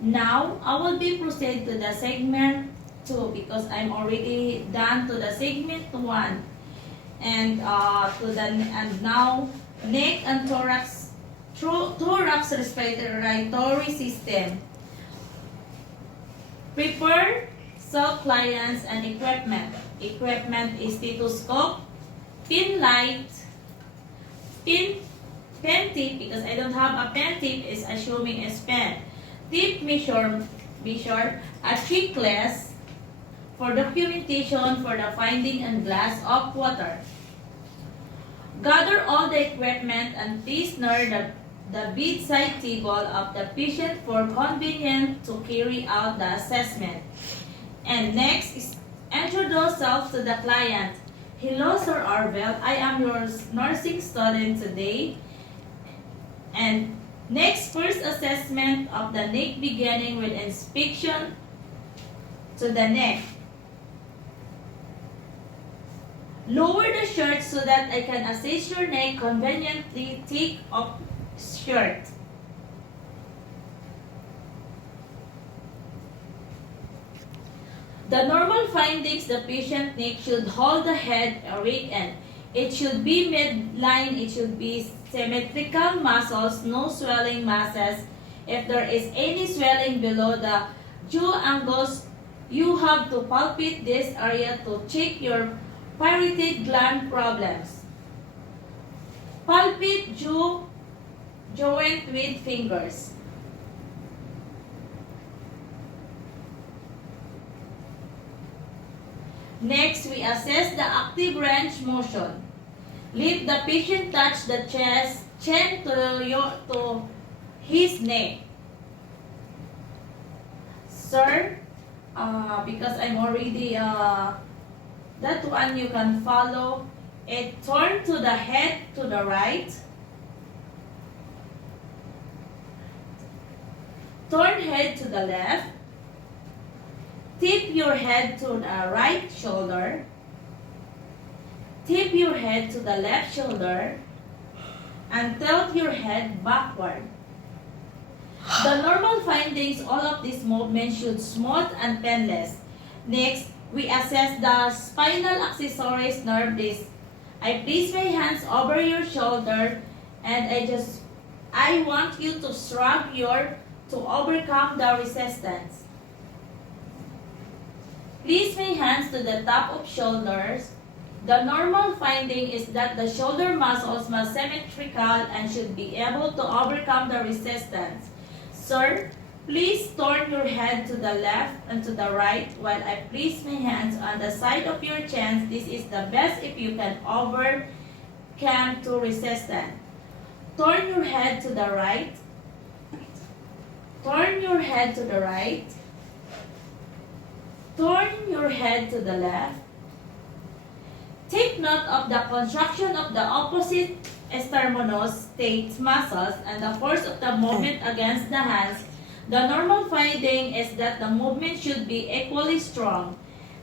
Now, I will be proceed to the segment 2 because I'm already done to the segment 1. And now neck and thorax respiratory system. Prepare cell clients and equipment. Equipment is stethoscope, pin light, pen tip, because I don't have a pen tip, is assuming a pen. Tip measure, a checklist for documentation for the finding and glass of water. Gather all the equipment and place near the bedside table of the patient for convenience to carry out the assessment. And next is introduce yourself to the client. Hello, Sir Arvel. I am your nursing student today. And next, first assessment of the neck beginning with inspection to the neck. Lower the shirt so that I can assess your neck. Conveniently take off shirt. The normal findings, the patient neck should hold the head erect and it should be midline, it should be symmetrical muscles, no swelling masses. If there is any swelling below the jaw angles, you have to palpate this area to check your parotid gland problems. Palpate jaw joint with fingers. Next, we assess the active range motion. Let the patient touch the chest, chin to his neck. Sir, because I'm already, that one you can follow. It turn to the head to the right. Turn head to the left. Tip your head to the right shoulder. Tip your head to the left shoulder. And tilt your head backward. The normal findings, all of these movements should smooth and painless. Next, we assess the spinal accessories nerve disc. I place my hands over your shoulder and I want you to shrug to overcome the resistance. Place my hands to the top of shoulders. The normal finding is that the shoulder muscles must symmetrical and should be able to overcome the resistance. Sir, please turn your head to the left and to the right while I place my hands on the side of your chest. This is the best if you can overcome to resistance. Turn your head to the right. Turn your head to the right. Turn your head to the left. Take note of the contraction of the opposite sternocleidomastoid muscles and the force of the movement against the hands. The normal finding is that the movement should be equally strong.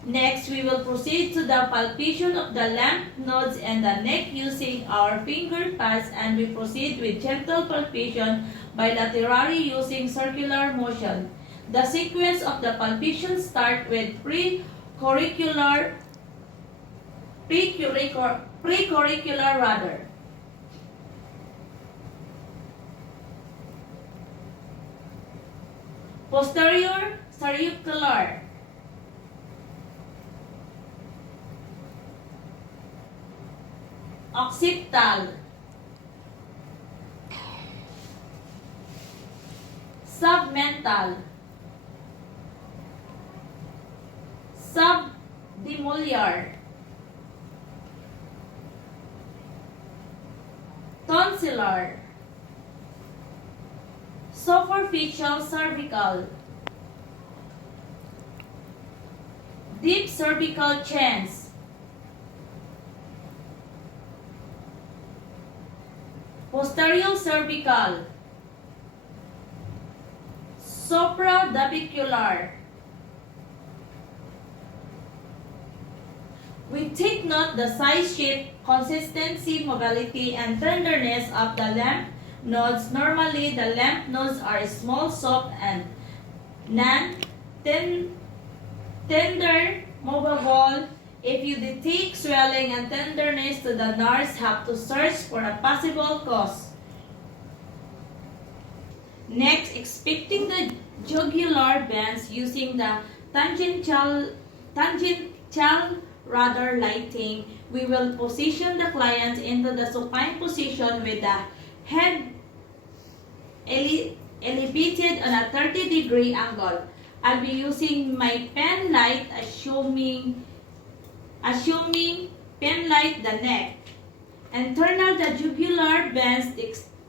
Next, we will proceed to the palpation of the lymph nodes and the neck using our finger pads, and we proceed with gentle palpation bilaterally using circular motion. The sequence of the palpation start with preauricular rudder. Posterior cervicular. Occipital. Submental. Subdemolar. Tonsillar. Superficial cervical. Deep cervical chins. Posterior cervical. Supradavicular. We take note the size, shape, consistency, mobility, and tenderness of the lymph nodes. Normally, the lymph nodes are small, soft, and non-tender, movable. If you detect swelling and tenderness, the nurse have to search for a possible cause. Next, inspecting the jugular veins using the tangential radar lighting. We will position the client into the supine position with the head elevated on a 30-degree angle. I'll be using my pen light, assuming pen light the neck. Internal the jugular veins,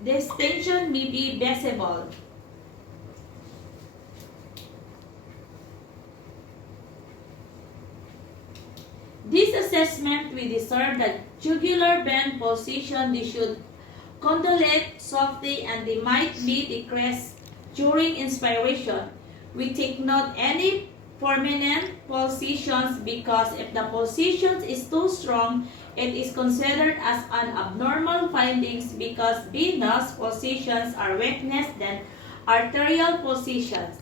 the extension may be visible. This assessment will discern the jugular vein position. They should condylate softly and they might be decreased during inspiration. We take note any permanent pulsations because if the pulsation is too strong, it is considered as an abnormal findings because venous pulsations are weakness than arterial pulsations.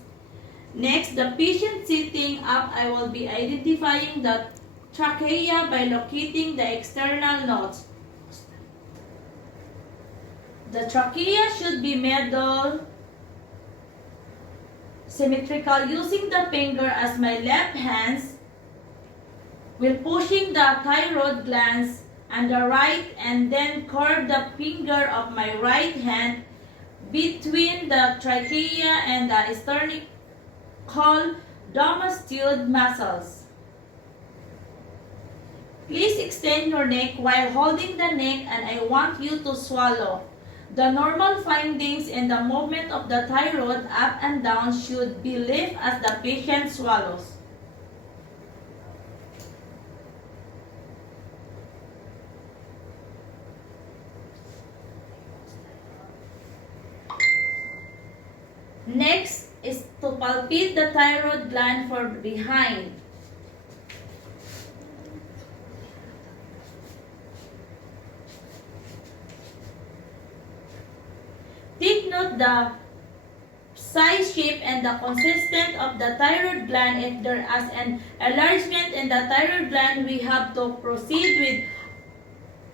Next, the patient sitting up, I will be identifying the trachea by locating the external nodes. The trachea should be middle symmetrical using the finger as my left hands will pushing the thyroid glands and the right and then curve the finger of my right hand between the trachea and the sternocleidomastoid muscles. Please extend your neck while holding the neck and I want you to swallow. The normal findings in the movement of the thyroid up and down should be left as the patient swallows. Next is to palpate the thyroid gland from behind. Take note the size, shape, and the consistence of the thyroid gland. If there is an enlargement in the thyroid gland, we have to proceed with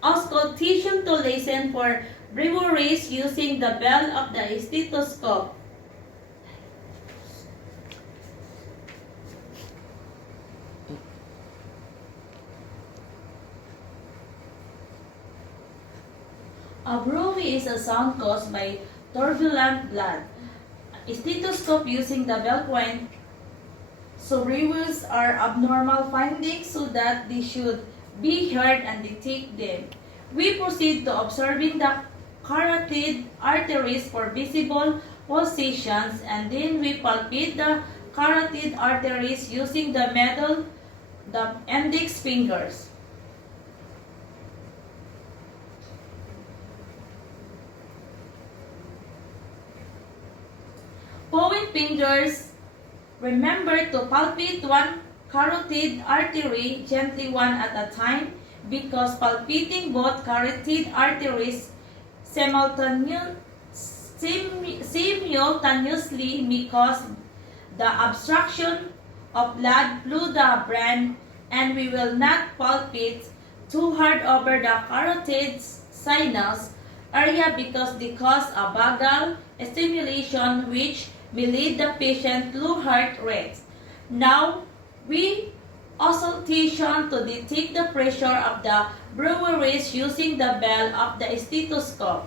auscultation to listen for breviaries using the bell of the stethoscope. A brewery is a sound caused by turbulent blood. A stethoscope using the bell point. So breviaries are abnormal findings so that they should be heard and detect them. We proceed to observing the carotid arteries for visible pulsations and then we palpate the carotid arteries using the index fingers. Point fingers, remember to palpate one carotid artery gently one at a time because palpating both carotid arteries simultaneously may cause the obstruction of blood through the brain and we will not palpate too hard over the carotid sinus area because they cause a vagal stimulation which may lead the patient to heart rate. Now, we auscultation to detect the pressure of the breviaries using the bell of the stethoscope.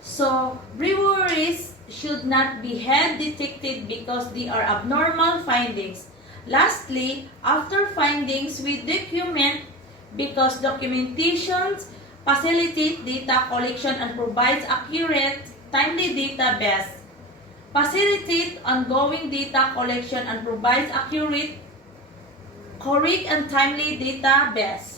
So, breviaries should not be head detected because they are abnormal findings. Lastly, after findings, we document because documentations facilitate data collection and provides accurate, timely database. Facilitate ongoing data collection and provides accurate, correct, and timely database.